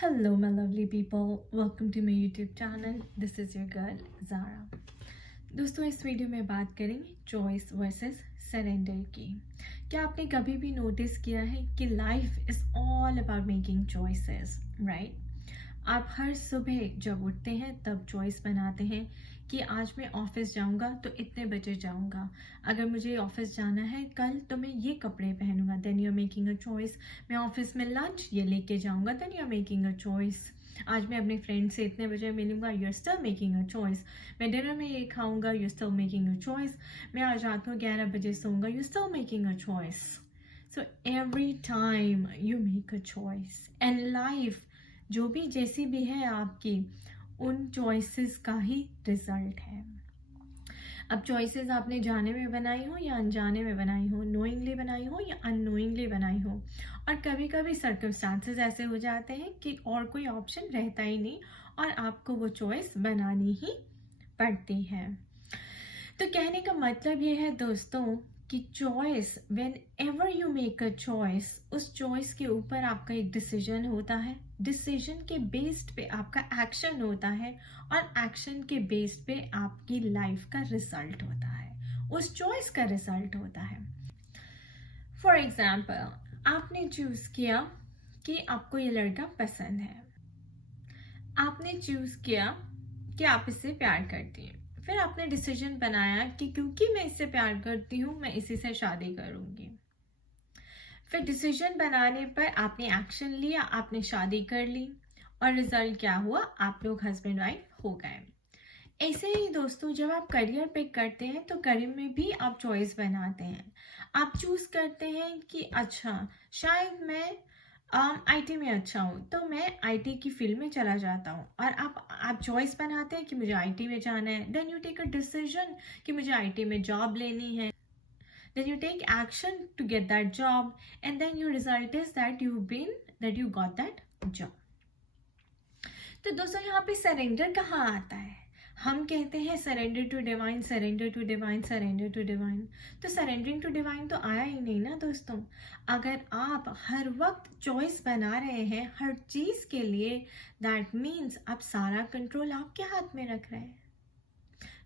Hello, my lovely people. Welcome to my YouTube channel. This is your girl Zara. दोस्तों इस video में बात करेंगे चॉइस वर्सेस सरेंडर की। क्या आपने कभी भी नोटिस किया है कि life is all about making choices, right? आप हर सुबह जब उठते हैं तब चॉइस बनाते हैं कि आज मैं ऑफिस जाऊंगा तो इतने बजे जाऊंगा, अगर मुझे ऑफिस जाना है कल तो मैं ये कपड़े पहनूंगा, then you are making a choice. मैं ऑफिस में लंच ये लेके जाऊंगा, then you are making a choice. आज मैं अपने फ्रेंड से इतने बजे मिलूंगा, you are still making a choice. मैं डिनर में ये खाऊंगा, you still making a choice. मैं आज रात को 11 बजे सोऊंगा, you still making a choice. So every time you make a choice and life जो भी जैसी भी है आपकी, उन चॉइसेस का ही रिजल्ट है। अब चॉइसेस आपने जाने में बनाई हो या अनजाने में बनाई हो, नोइंगली बनाई हो या अननोइंगली बनाई हो, और कभी कभी सर्कमस्टांसेस ऐसे हो जाते हैं कि और कोई ऑप्शन रहता ही नहीं और आपको वो चॉइस बनानी ही पड़ती है। तो कहने का मतलब ये है दोस्तों कि choice, when ever you make a choice, उस चॉइस के ऊपर आपका एक डिसीजन होता है, डिसीजन के बेस्ड पे आपका एक्शन होता है और एक्शन के बेस्ड पे आपकी लाइफ का रिजल्ट होता है, उस चॉइस का रिजल्ट होता है। फॉर एग्जाम्पल, आपने चूज किया कि आपको ये लड़का पसंद है, आपने चूज किया कि आप इससे प्यार करती हैं, फिर आपने डिसीजन बनाया कि क्योंकि मैं इससे प्यार करती हूँ मैं इसी से शादी करूँगी। फिर डिसीजन बनाने पर आपने एक्शन लिया, आपने शादी कर ली और रिजल्ट क्या हुआ, आप लोग हस्बैंड वाइफ हो गए। ऐसे ही दोस्तों, जब आप करियर पिक करते हैं तो करियर में भी आप चॉइस बनाते हैं। आप चूज करते हैं कि अच्छा शायद मैं आईटी में अच्छा हूँ तो मैं आईटी की फील्ड में चला जाता हूँ, और आप चॉइस बनाते हैं कि मुझे आईटी में जाना है, then you take a decision कि मुझे आईटी में जॉब लेनी है, then you take action to get that job, and then your result is that you got that job. तो दोस्तों यहाँ पे सरेंडर कहाँ आता है? हम कहते हैं surrender to divine, surrender to divine, surrender to divine. तो सरेंडरिंग टू डिवाइन तो आया ही नहीं ना दोस्तों। अगर आप हर वक्त चॉइस बना रहे हैं हर चीज़ के लिए, दैट मीन्स आप सारा कंट्रोल आपके हाथ में रख रहे हैं।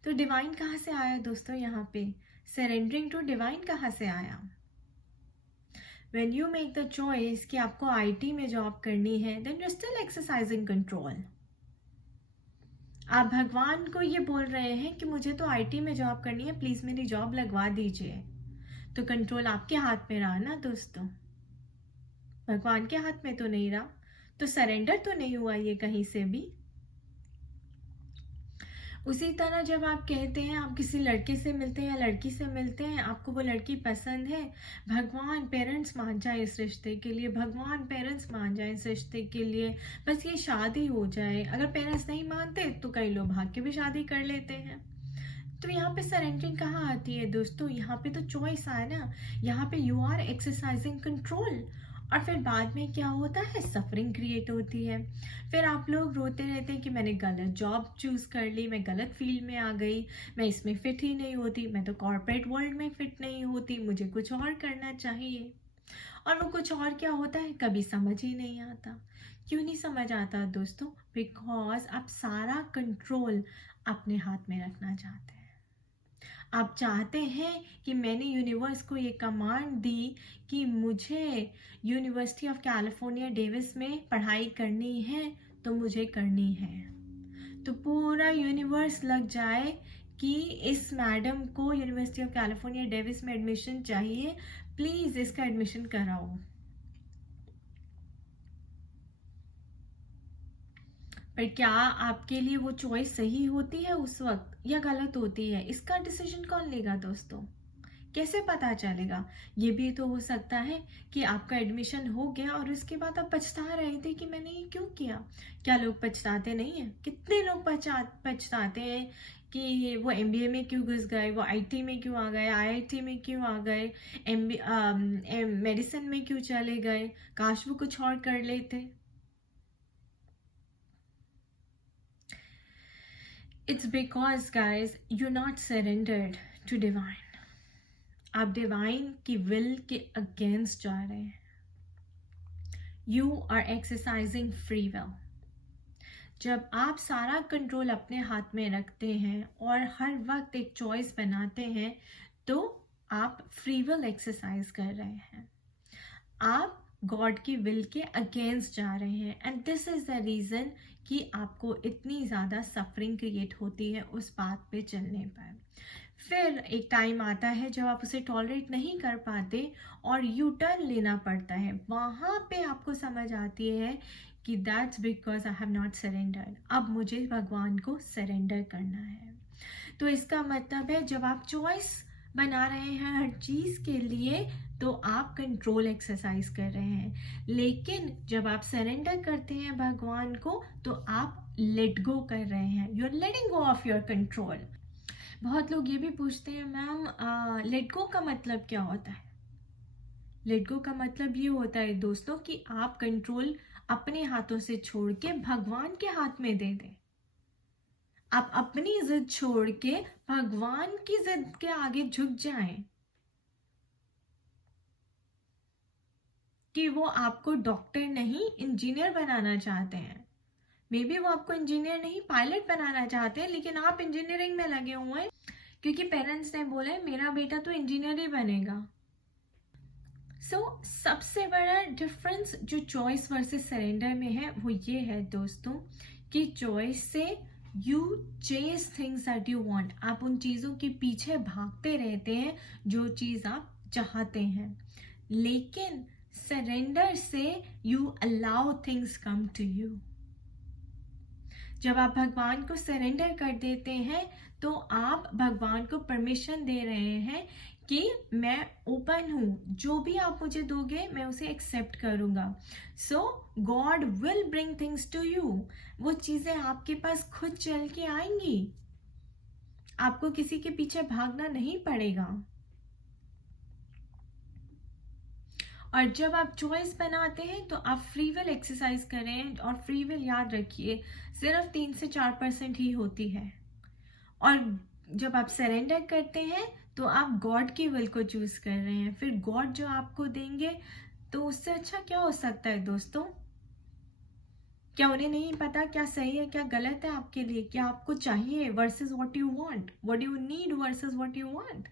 तो डिवाइन कहाँ से आया दोस्तों? यहाँ पे सरेंडरिंग टू डिवाइन कहाँ से आया? When you make the choice कि आपको आईटी में जॉब करनी है, then you're still exercising control. आप भगवान को ये बोल रहे हैं कि मुझे तो आईटी में जॉब करनी है, प्लीज मेरी जॉब लगवा दीजिए। तो कंट्रोल आपके हाथ में रहा ना दोस्तों, भगवान के हाथ में तो नहीं रहा। तो सरेंडर तो नहीं हुआ ये कहीं से भी। उसी तरह जब आप कहते हैं, आप किसी लड़के से मिलते हैं या लड़की से मिलते हैं, आपको वो लड़की पसंद है, भगवान पेरेंट्स मान जाए इस रिश्ते के लिए, भगवान पेरेंट्स मान जाए इस रिश्ते के लिए, बस ये शादी हो जाए। अगर पेरेंट्स नहीं मानते तो कई लोग भाग के भी शादी कर लेते हैं। तो यहाँ पे सरेंडरिंग कहाँ आती है दोस्तों? यहाँ पे तो चॉइस आया ना, यहाँ पे यू आर एक्सरसाइजिंग कंट्रोल। और फिर बाद में क्या होता है, सफरिंग क्रिएट होती है। फिर आप लोग रोते रहते हैं कि मैंने गलत जॉब चूज कर ली, मैं गलत फील्ड में आ गई, मैं इसमें फिट ही नहीं होती, मैं तो कॉर्पोरेट वर्ल्ड में फिट नहीं होती, मुझे कुछ और करना चाहिए। और वो कुछ और क्या होता है, कभी समझ ही नहीं आता। क्यों नहीं समझ आता दोस्तों? बिकॉज आप सारा कंट्रोल अपने हाथ में रखना चाहते हैं। आप चाहते हैं कि मैंने यूनिवर्स को ये कमांड दी कि मुझे यूनिवर्सिटी ऑफ कैलिफोर्निया डेविस में पढ़ाई करनी है, तो मुझे करनी है। तो पूरा यूनिवर्स लग जाए कि इस मैडम को यूनिवर्सिटी ऑफ कैलिफोर्निया डेविस में एडमिशन चाहिए, प्लीज इसका एडमिशन कराओ। पर क्या आपके लिए वो चॉइस सही होती है उस वक्त या गलत होती है, इसका डिसीजन कौन लेगा दोस्तों? कैसे पता चलेगा? ये भी तो हो सकता है कि आपका एडमिशन हो गया और उसके बाद आप पछता रहे थे कि मैंने ये क्यों किया। क्या लोग पछताते नहीं हैं? कितने लोग पछताते हैं कि वो एमबीए में क्यों घुस गए, वो आईटी में क्यों आ गए, आईआईटी में क्यों आ गए, मेडिसिन में क्यों चले गए, काश वो कुछ और कर लेते। It's because guys, you're not surrendered to divine. आप डिवाइन की विल के अगेंस्ट जा रहे हैं। you are exercising free will. जब आप सारा कंट्रोल अपने हाथ में रखते हैं और हर वक्त एक चॉइस बनाते हैं, तो आप फ्री विल एक्सरसाइज कर रहे हैं, आप गॉड की विल के अगेंस्ट जा रहे हैं। And this is the reason कि आपको इतनी ज़्यादा सफरिंग क्रिएट होती है उस बात पे चलने पर। फिर एक टाइम आता है जब आप उसे टॉलरेट नहीं कर पाते और यू टर्न लेना पड़ता है। वहाँ पे आपको समझ आती है कि that's because I have not surrendered, अब मुझे भगवान को सरेंडर करना है। तो इसका मतलब है जब आप चॉइस बना रहे हैं हर चीज़ के लिए, तो आप कंट्रोल एक्सरसाइज कर रहे हैं। लेकिन जब आप सरेंडर करते हैं भगवान को, तो आप लेट गो कर रहे हैं, you are letting go of your control. बहुत लोग ये भी पूछते हैं, मैम लेट गो का मतलब क्या होता है? लेट गो का मतलब ये होता है दोस्तों कि आप कंट्रोल अपने हाथों से छोड़ के भगवान के हाथ में दे दें। आप अपनी जिद छोड़ के भगवान की जिद के आगे झुक जाएं कि वो आपको डॉक्टर नहीं इंजीनियर बनाना चाहते हैं। मे बी वो आपको इंजीनियर नहीं पायलट बनाना चाहते हैं, लेकिन आप इंजीनियरिंग में लगे हुए हैं क्योंकि पेरेंट्स ने बोला है मेरा बेटा तो इंजीनियर ही बनेगा। सबसे बड़ा डिफरेंस जो चॉइस वर्सेस सरेंडर में है वो ये है दोस्तों कि चॉइस से you chase things that you want, आप उन चीज़ों के पीछे भागते रहते हैं जो चीज़ आप चाहते हैं। लेकिन सरेंडर से you allow things come to you. जब आप भगवान को सरेंडर कर देते हैं तो आप भगवान को परमिशन दे रहे हैं कि मैं ओपन हूँ, जो भी आप मुझे दोगे मैं उसे एक्सेप्ट करूँगा। So God will bring things to you, वो चीज़ें आपके पास खुद चल के आएंगी, आपको किसी के पीछे भागना नहीं पड़ेगा। और जब आप चॉइस बनाते हैं तो आप फ्री विल एक्सरसाइज करें, और फ्री विल याद रखिए सिर्फ 3 से 4% ही होती है। और जब आप सरेंडर करते हैं तो आप गॉड की विल को चूज कर रहे हैं, फिर गॉड जो आपको देंगे तो उससे अच्छा क्या हो सकता है दोस्तों? क्या उन्हें नहीं पता क्या सही है क्या गलत है आपके लिए? क्या आपको चाहिए versus what you want, what you need versus what you want.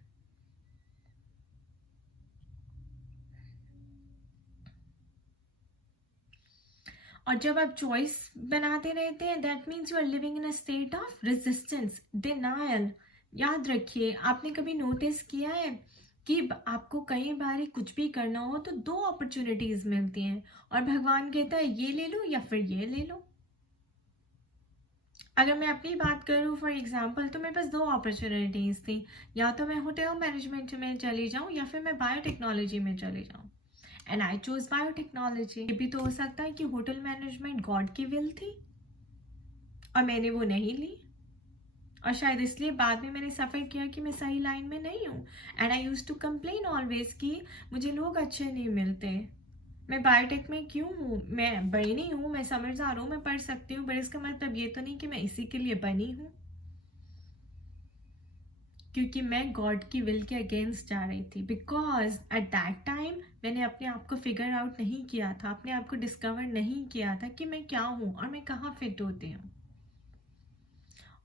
और जब आप चॉइस बनाते रहते हैं that means you are living in a state of resistance, denial. याद रखिए, आपने कभी नोटिस किया है कि आपको कई बार कुछ भी करना हो तो 2 अपॉर्चुनिटीज मिलती हैं और भगवान कहता है ये ले लो या फिर ये ले लो। अगर मैं अपनी बात करूं फॉर एग्जांपल, तो मेरे पास 2 अपॉर्चुनिटीज थी, या तो मैं होटल मैनेजमेंट में चली जाऊं या फिर मैं बायोटेक्नोलॉजी में चली जाऊं। And I choose biotechnology. ये भी तो हो सकता है कि होटल मैनेजमेंट गॉड की विल थी और मैंने वो नहीं ली, और शायद इसलिए बाद में मैंने सफ़र किया कि मैं सही लाइन में नहीं हूँ। And I use to complain always कि मुझे लोग अच्छे नहीं मिलते, मैं बायोटेक में क्यों हूँ, मैं बड़ी नहीं हूँ, मैं समझदार हूँ, मैं पढ़ सकती हूँ, पर इसका मतलब ये तो नहीं कि मैं इसी के लिए बनी हूँ, क्योंकि मैं गॉड की विल के अगेंस्ट जा रही थी। बिकॉज एट दैट टाइम मैंने अपने आप को फिगर आउट नहीं किया था, अपने आप को डिस्कवर नहीं किया था कि मैं क्या हूँ और मैं कहाँ फिट होती हूँ।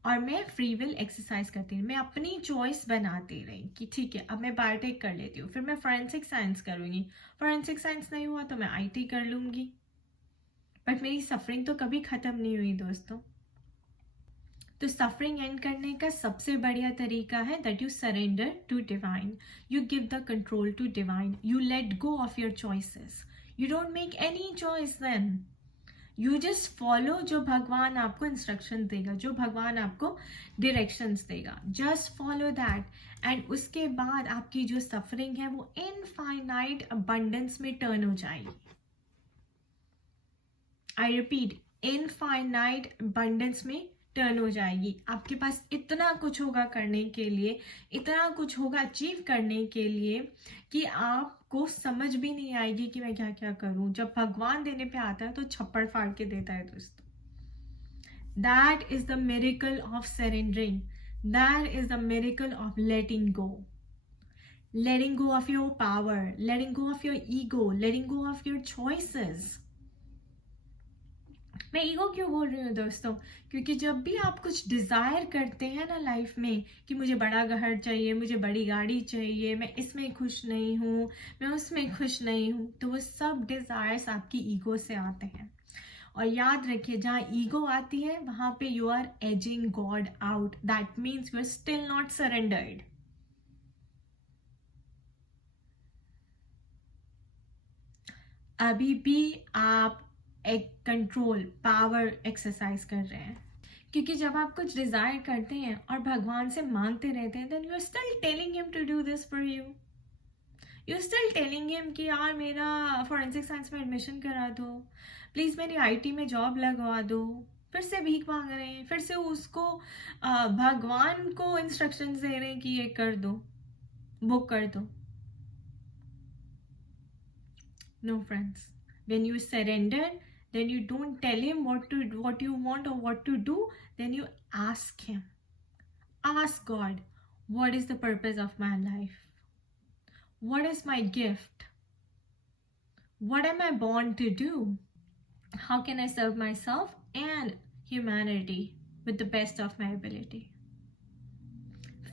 और मैं फ्री विल एक्सरसाइज करती रही, मैं अपनी चॉइस बनाती रही कि ठीक है अब मैं बायोटेक कर लेती हूँ, फिर मैं फॉरेंसिक साइंस करूँगी, फॉरेंसिक साइंस नहीं हुआ तो मैं आईटी कर लूँगी। बट मेरी सफरिंग तो कभी ख़त्म नहीं हुई दोस्तों। तो सफरिंग एंड करने का सबसे बढ़िया तरीका है that you surrender to divine, you give the control to divine, you let go of your choices, you don't make any choice then, you just follow जो भगवान आपको इंस्ट्रक्शन देगा, जो भगवान आपको डायरेक्शंस देगा, जस्ट फॉलो दैट। एंड उसके बाद आपकी जो सफरिंग है वो इनफाइनाइट अबंडेंस में टर्न हो जाएगी। आई रिपीट, इनफाइनाइट अबंडेंस में टर्न हो जाएगी। आपके पास इतना कुछ होगा करने के लिए, इतना कुछ होगा अचीव करने के लिए कि आपको समझ भी नहीं आएगी कि मैं क्या क्या करूं। जब भगवान देने पे आता है तो छप्पड़ फाड़ के देता है दोस्तों। That is the miracle of surrendering, that is the miracle of letting go, letting go of your power, letting go of your ego, letting go of your choices. मैं ईगो क्यों बोल रही हूँ दोस्तों? क्योंकि जब भी आप कुछ डिज़ायर करते हैं ना लाइफ में कि मुझे बड़ा घर चाहिए, मुझे बड़ी गाड़ी चाहिए, मैं इसमें खुश नहीं हूँ, मैं उसमें खुश नहीं हूँ, तो वो सब डिज़ायर्स आपकी ईगो से आते हैं। और याद रखिए, जहाँ ईगो आती है वहाँ पे you are edging God out. That means you are still not surrendered. अभी भी आप एक कंट्रोल पावर एक्सरसाइज कर रहे हैं। क्योंकि जब आप कुछ डिजायर करते हैं और भगवान से मांगते रहते हैं, then you are still telling him to do this for you. You still telling him कि यार मेरा फॉरेंसिक साइंस में एडमिशन करा दो, प्लीज़ मेरी आईटी में जॉब लगवा दो। फिर से भीख मांग रहे हैं, फिर से उसको भगवान को इंस्ट्रक्शंस दे रहे हैं कि ये कर दो, बुक कर दो। No, friends. When you surrender, then you don't tell him what you want or what to do. Then you ask him. Ask God, what is the purpose of my life? What is my gift? What am I born to do? How can I serve myself and humanity with the best of my ability?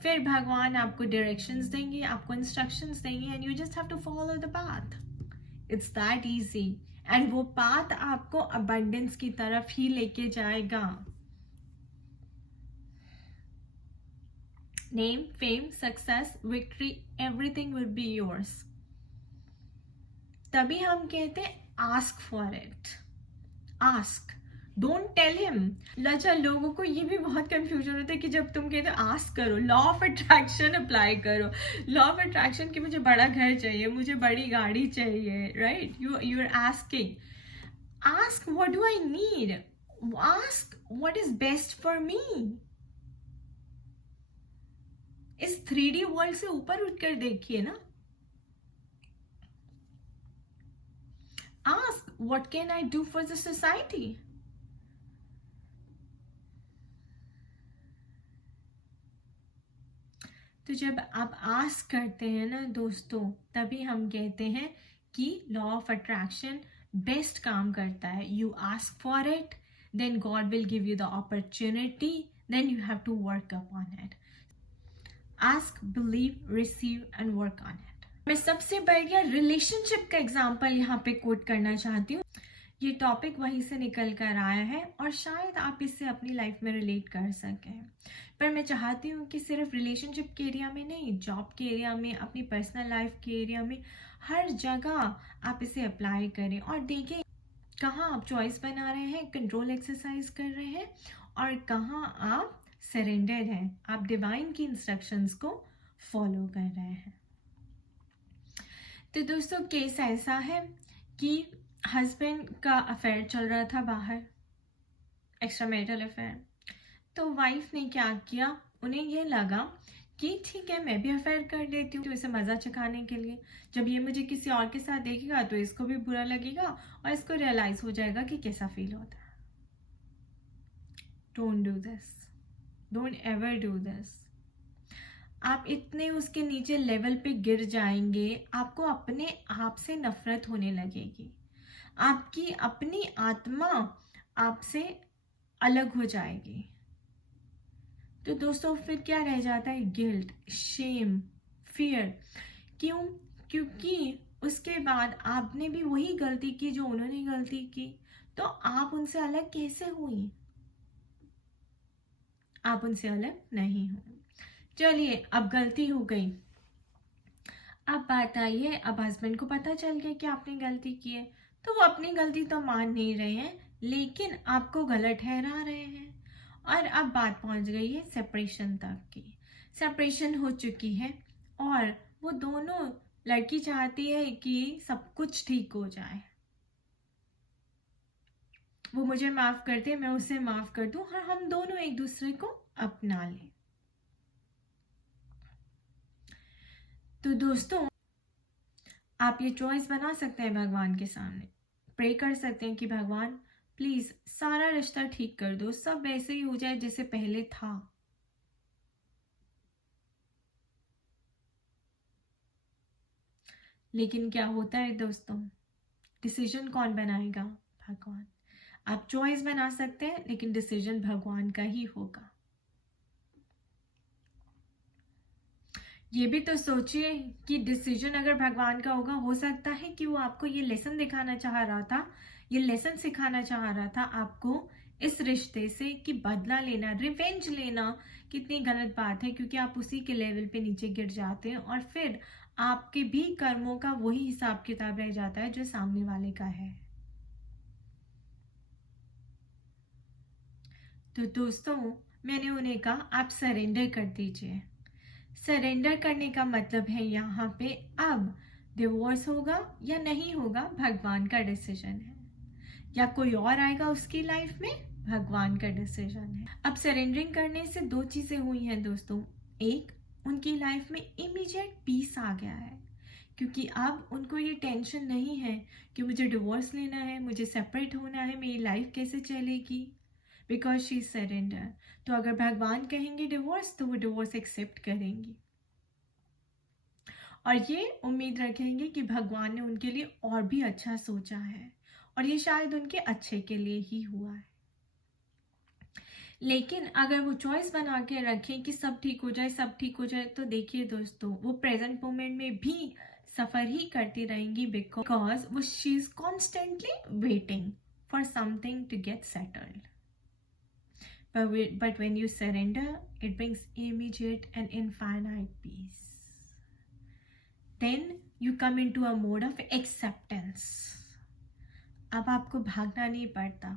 फिर भगवान आपको directions देंगे, आपको instructions देंगे, and you just have to follow the path. It's that easy. And वो path आपको abundance की तरफ ही लेके जाएगा। Name, fame, success, victory, everything will be yours. तभी हम कहते हैं ask for it. Ask, don't tell him. अच्छा, लोगों को ये भी बहुत कंफ्यूजन होता है कि जब तुम कहते हो आस्क करो, लॉ ऑफ अट्रैक्शन अप्लाई करो। लॉ ऑफ अट्रैक्शन कि मुझे बड़ा घर चाहिए, मुझे बड़ी गाड़ी चाहिए, right? You are asking. Ask what do I need, ask what is best for me. इस 3D वर्ल्ड से ऊपर उठकर देखिए ना। Ask what can I do for the society. तो जब आप आस्क करते हैं ना दोस्तों, तभी हम कहते हैं कि लॉ ऑफ अट्रैक्शन बेस्ट काम करता है। You ask for it, then God will give you the opportunity, then you have to work upon it. Ask, believe, receive and work on it. मैं सबसे बढ़िया रिलेशनशिप का एग्जाम्पल यहाँ पे coat करना चाहती हूँ। ये टॉपिक वहीं से निकल कर आया है और शायद आप इससे अपनी लाइफ में रिलेट कर सकें। पर मैं चाहती हूँ कि सिर्फ रिलेशनशिप के एरिया में नहीं, जॉब के एरिया में, अपनी पर्सनल लाइफ के एरिया में, हर जगह आप इसे अप्लाई करें और देखें कहाँ आप चॉइस बना रहे हैं, कंट्रोल एक्सरसाइज कर रहे हैं, और कहाँ आप सरेंडर हैं, आप डिवाइन की इंस्ट्रक्शंस को फॉलो कर रहे हैं। तो दोस्तों, केस ऐसा है कि हस्बैंड का अफेयर चल रहा था बाहर, एक्स्ट्रा मैरिटल अफेयर। तो वाइफ ने क्या किया, उन्हें ये लगा कि ठीक है मैं भी अफेयर कर लेती हूँ, तो इसे मज़ा चखाने के लिए। जब ये मुझे किसी और के साथ देखेगा तो इसको भी बुरा लगेगा और इसको रियलाइज हो जाएगा कि कैसा फील होता है। Don't do this, don't ever do this. आप इतने उसके नीचे लेवल पे गिर जाएंगे, आपको अपने आप से नफरत होने लगेगी, आपकी अपनी आत्मा आपसे अलग हो जाएगी। तो दोस्तों फिर क्या रह जाता है? Guilt, shame, fear. क्यों? क्योंकि उसके बाद आपने भी वही गलती की जो उन्होंने गलती की, तो आप उनसे अलग कैसे हुई? आप उनसे अलग नहीं हुई। चलिए, अब गलती हो गई। अब बात आई है, अब हस्बैंड को पता चल गया कि आपने गलती की है, तो वो अपनी गलती तो मान नहीं रहे हैं, लेकिन आपको गलत ठहरा रहे हैं। और अब बात पहुंच गई है सेपरेशन तक की। सेपरेशन हो चुकी है और वो दोनों, लड़की चाहती है कि सब कुछ ठीक हो जाए, वो मुझे माफ कर दे, मैं उसे माफ कर दूं और हम दोनों एक दूसरे को अपना लें। तो दोस्तों, आप ये चॉइस बना सकते हैं, भगवान के सामने प्रे कर सकते हैं कि भगवान प्लीज सारा रिश्ता ठीक कर दो, सब वैसे ही हो जाए जैसे पहले था। लेकिन क्या होता है दोस्तों, डिसीजन कौन बनाएगा? भगवान। आप चॉइस बना सकते हैं, लेकिन डिसीजन भगवान का ही होगा। ये भी तो सोचिए कि डिसीजन अगर भगवान का होगा, हो सकता है कि वो आपको ये लेसन दिखाना चाह रहा था, ये लेसन सिखाना चाह रहा था आपको इस रिश्ते से, कि बदला लेना, रिवेंज लेना कितनी गलत बात है, क्योंकि आप उसी के लेवल पे नीचे गिर जाते हैं और फिर आपके भी कर्मों का वही हिसाब किताब रह जाता है जो सामने वाले का है। तो दोस्तों, मैंने उन्हें कहा आप सरेंडर कर दीजिए। सरेंडर करने का मतलब है यहाँ पे अब डिवोर्स होगा या नहीं होगा भगवान का डिसीजन है, या कोई और आएगा उसकी लाइफ में, भगवान का डिसीजन है। अब सरेंडरिंग करने से दो चीजें हुई हैं दोस्तों। एक, उनकी लाइफ में इमीडिएट पीस आ गया है, क्योंकि अब उनको ये टेंशन नहीं है कि मुझे डिवोर्स लेना है, मुझे सेपरेट होना है, मेरी लाइफ कैसे चलेगी, बिकॉज शी सरेंडर। तो अगर भगवान कहेंगे डिवोर्स, तो वो डिवोर्स एक्सेप्ट करेंगी और ये उम्मीद रखेंगे कि भगवान ने उनके लिए और भी अच्छा सोचा है और ये शायद उनके अच्छे के लिए ही हुआ है। लेकिन अगर वो चॉइस बना के रखें कि सब ठीक हो जाए, सब ठीक हो जाए, तो देखिए दोस्तों, वो प्रेजेंट मोमेंट में भी सफ़र ही करती रहेंगी, बिकॉज वो she is constantly waiting for something to get settled. But when you surrender, it brings immediate and infinite peace. Then you come into a mode of acceptance. अब आपको भागना नहीं पड़ता,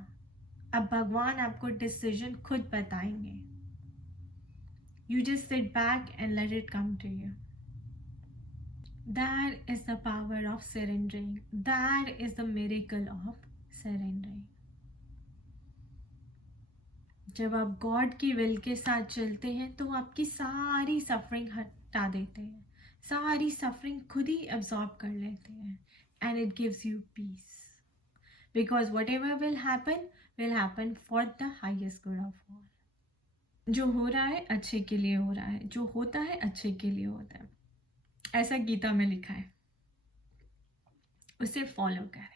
अब भगवान आपको डिसीजन खुद बताएंगे। You just sit back and let it come to you. That is the power of surrendering. That is the miracle of surrendering. जब आप गॉड की विल के साथ चलते हैं तो आपकी सारी सफरिंग हटा देते हैं, सारी सफरिंग खुद ही अब्सॉर्ब कर लेते हैं, and it gives you peace, because whatever will happen for the highest good of all. जो हो रहा है अच्छे के लिए हो रहा है, जो होता है अच्छे के लिए होता है, ऐसा गीता में लिखा है, उसे फॉलो करें।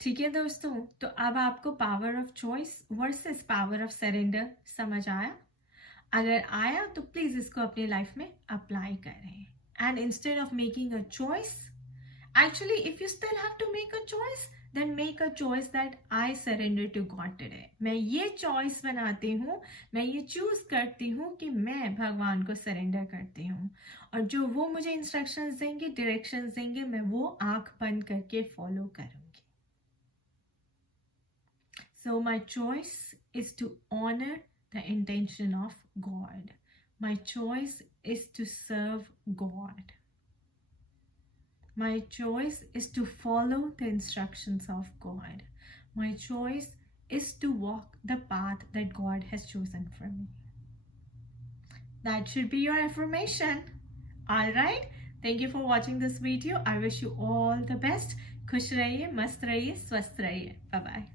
ठीक है दोस्तों, तो अब आपको power of choice versus power of surrender समझ आया? अगर आया तो प्लीज़ इसको अपनी लाइफ में अप्लाई करें, and instead of making a choice, actually if you still have to make a choice, then make a choice that I surrender to God today. मैं ये चॉइस बनाती हूँ, मैं ये चूज करती हूँ कि मैं भगवान को सरेंडर करती हूँ, और जो वो मुझे इंस्ट्रक्शंस देंगे, डायरेक्शंस देंगे, मैं वो आंख बंद करके फॉलो करूँगी। So my choice is to honor the intention of God. My choice is to serve God. My choice is to follow the instructions of God. My choice is to walk the path that God has chosen for me. That should be your affirmation. All right. Thank you for watching this video. I wish you all the best. खुश रहिए, मस्त रहिए, स्वस्थ रहिए. Bye bye.